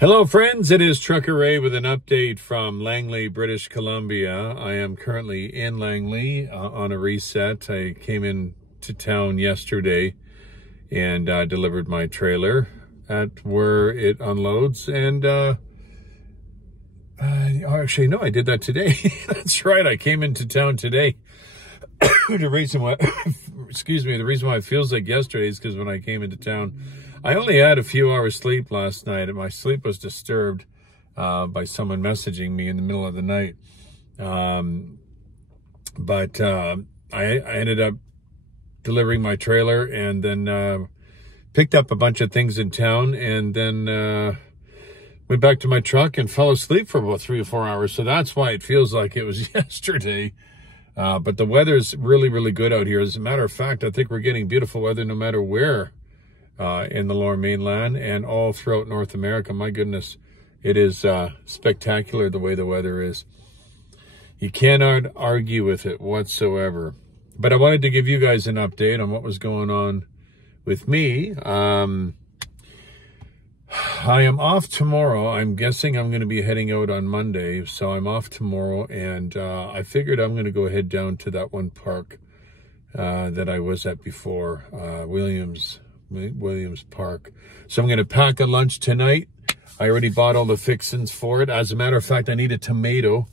Hello friends, it is Trucker Ray with an update from Langley, British Columbia. I am currently in Langley on a reset. I came into town yesterday and delivered my trailer at where it unloads. And actually, no, I did that today. That's right, I came into town today. The reason why, the reason why it feels like yesterday is because when I came into town, I only had a few hours sleep last night, and my sleep was disturbed by someone messaging me in the middle of the night. But I ended up delivering my trailer and then picked up a bunch of things in town, and then went back to my truck and fell asleep for about 3 or 4 hours. So that's why it feels like it was yesterday. But the weather's really, really good out here. As a matter of fact, I think we're getting beautiful weather no matter where in the Lower Mainland and all throughout North America. My goodness, it is spectacular the way the weather is. You cannot argue with it whatsoever. But I wanted to give you guys an update on what was going on with me. I am off tomorrow. I'm guessing I'm going to be heading out on Monday. So I'm off tomorrow, and I figured I'm going to go head down to that one park that I was at before, Williams Park. So I'm going to pack a lunch tonight. I already bought all the fixings for it. As a matter of fact, I need a tomato.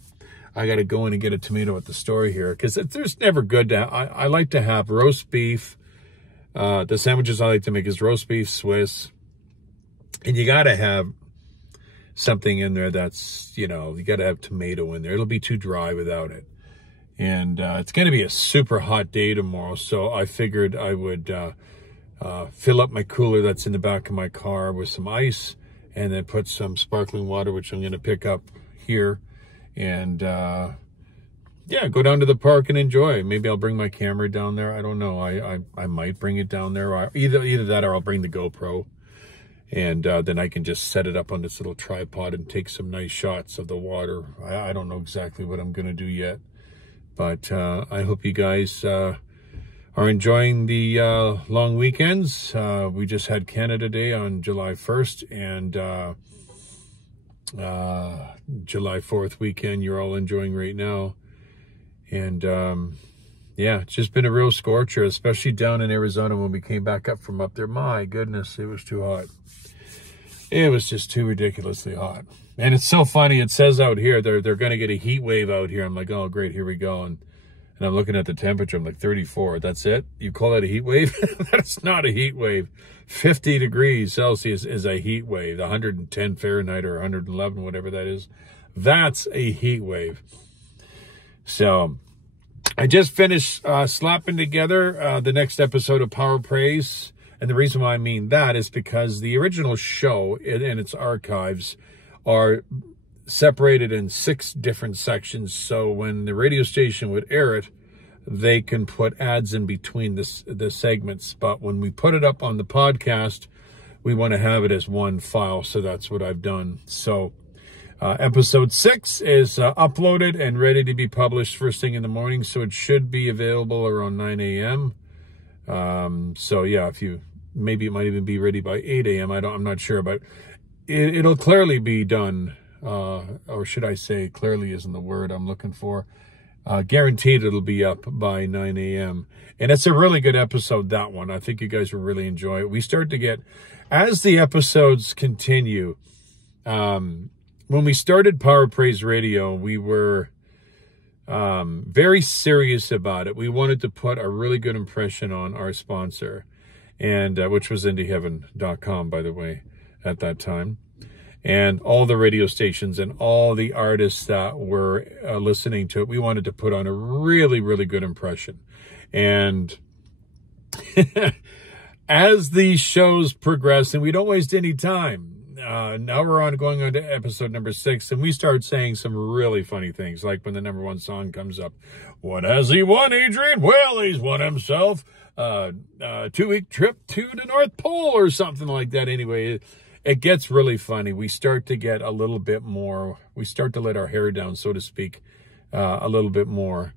I got to go in and get a tomato at the store here, because there's never good to I like to have roast beef. The sandwiches I like to make is roast beef Swiss. And you got to have something in there that's, you got to have tomato in there. It'll be too dry without it. And it's going to be a super hot day tomorrow. So I figured I would fill up my cooler that's in the back of my car with some ice, and then put some sparkling water, which I'm going to pick up here. And yeah, go down to the park and enjoy. Maybe I'll bring my camera down there. I don't know. I might bring it down there. Either that, or I'll bring the GoPro. And then I can just set it up on this little tripod and take some nice shots of the water. I don't know exactly what I'm going to do yet. But I hope you guys are enjoying the long weekends. We just had Canada Day on July 1st. And July 4th weekend you're all enjoying right now. And yeah, it's just been a real scorcher, especially down in Arizona when we came back up from up there. My goodness, it was too hot. It was just too ridiculously hot. And it's so funny. It says out here they're going to get a heat wave out here. I'm like, oh, great, here we go. And I'm looking at the temperature. I'm like, 34. That's it? You call that a heat wave? That's not a heat wave. 50 degrees Celsius is a heat wave. 110 Fahrenheit or 111, whatever that is. That's a heat wave. So I just finished slapping together the next episode of Power Praise. And the reason why I mean that is because the original show and its archives are separated in 6 different sections. So when the radio station would air it, they can put ads in between the segments. But when we put it up on the podcast, we want to have it as one file. So that's what I've done. So episode 6 is uploaded and ready to be published first thing in the morning. So it should be available around 9 a.m. So yeah, maybe it might even be ready by 8 a.m. I'm not sure, but it'll clearly be done. Or should I say, clearly isn't the word I'm looking for. Guaranteed it'll be up by 9 a.m. And it's a really good episode, that one. I think you guys will really enjoy it. We start to get, as the episodes continue, when we started Power Praise Radio, we were very serious about it. We wanted to put a really good impression on our sponsor, and which was IndieHeaven.com, by the way, at that time. And all the radio stations and all the artists that were listening to it, we wanted to put on a really, really good impression. And as these shows progress, and we don't waste any time, now we're going on to episode number 6, and we start saying some really funny things, like when the number 1 song comes up. What has he won, Adrian? Well, he's won himself a 2-week trip to the North Pole or something like that. Anyway, it gets really funny. We start to get a little bit more, we start to let our hair down, so to speak, a little bit more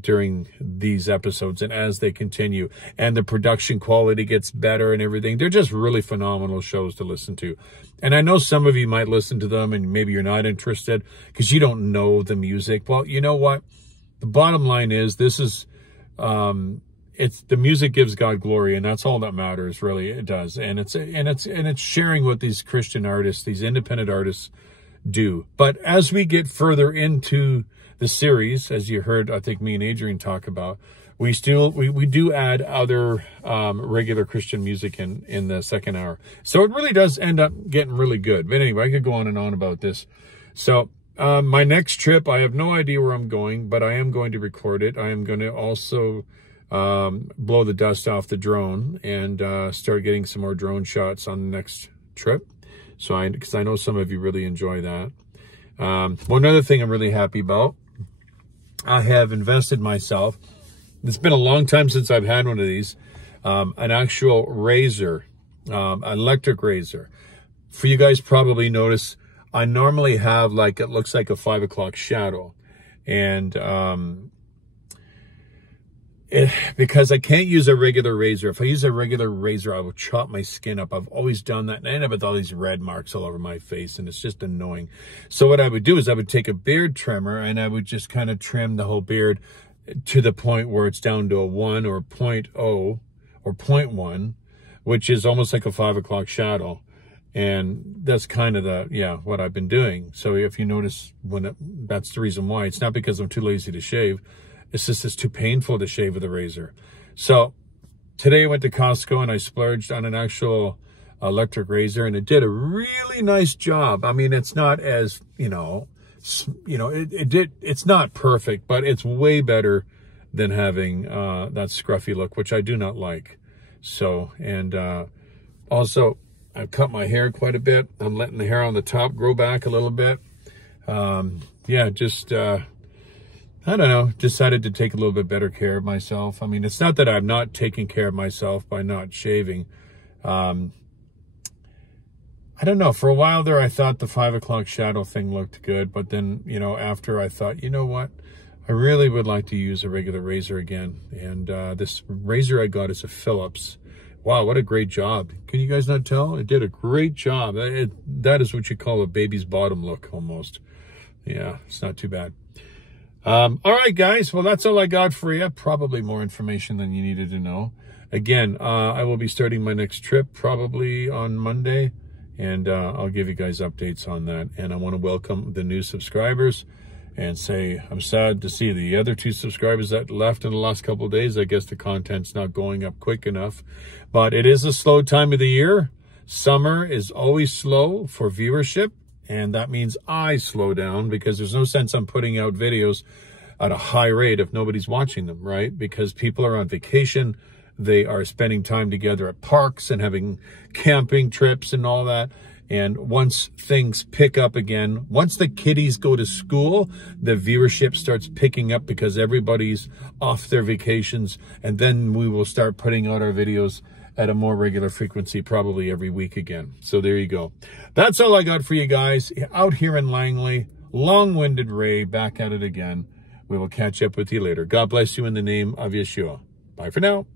during these episodes and as they continue, and the production quality gets better and everything. They're just really phenomenal shows to listen to. And I know some of you might listen to them and maybe you're not interested because you don't know the music. Well, you know what? The bottom line is this is, it's the music gives God glory, and that's all that matters, really. It does. And it's sharing what these Christian artists, these independent artists do. But as we get further into the series, as you heard, I think me and Adrian talk about, we do add other regular Christian music in the second hour. So it really does end up getting really good. But anyway, I could go on and on about this. So my next trip, I have no idea where I'm going, but I am going to record it. I am going to also blow the dust off the drone and start getting some more drone shots on the next trip. So because I know some of you really enjoy that. One other thing I'm really happy about, I have invested myself. It's been a long time since I've had one of these. An actual razor, electric razor. For you guys probably notice, I normally have like, it looks like a 5 o'clock shadow. And because I can't use a regular razor. If I use a regular razor, I will chop my skin up. I've always done that, and I end up with all these red marks all over my face, and it's just annoying. So what I would do is I would take a beard trimmer, and I would just kind of trim the whole beard to the point where it's down to a 1 or 0.0 or 0.1, which is almost like a 5 o'clock shadow. And that's kind of what I've been doing. So if you notice, that's the reason why. It's not because I'm too lazy to shave. It's just it's too painful to shave with a razor. So today I went to Costco and I splurged on an actual electric razor, and it did a really nice job. I mean, it's not as, it's not perfect, but it's way better than having that scruffy look, which I do not like. So, and also I've cut my hair quite a bit. I'm letting the hair on the top grow back a little bit. I don't know, decided to take a little bit better care of myself. I mean, it's not that I'm not taking care of myself by not shaving. I don't know. For a while there, I thought the 5 o'clock shadow thing looked good. But then, after I thought, you know what? I really would like to use a regular razor again. And this razor I got is a Philips. Wow, what a great job. Can you guys not tell? It did a great job. That is what you call a baby's bottom look, almost. Yeah, it's not too bad. All right, guys. Well, that's all I got for you. Probably more information than you needed to know. Again, I will be starting my next trip probably on Monday, and I'll give you guys updates on that. And I want to welcome the new subscribers and say I'm sad to see the other 2 subscribers that left in the last couple of days. I guess the content's not going up quick enough, but it is a slow time of the year. Summer is always slow for viewership. And that means I slow down because there's no sense I'm putting out videos at a high rate if nobody's watching them, right? Because people are on vacation. They are spending time together at parks and having camping trips and all that. And once things pick up again, once the kiddies go to school, the viewership starts picking up because everybody's off their vacations. And then we will start putting out our videos at a more regular frequency, probably every week again. So there you go. That's all I got for you guys out here in Langley. Long-winded Ray back at it again. We will catch up with you later. God bless you in the name of Yeshua. Bye for now.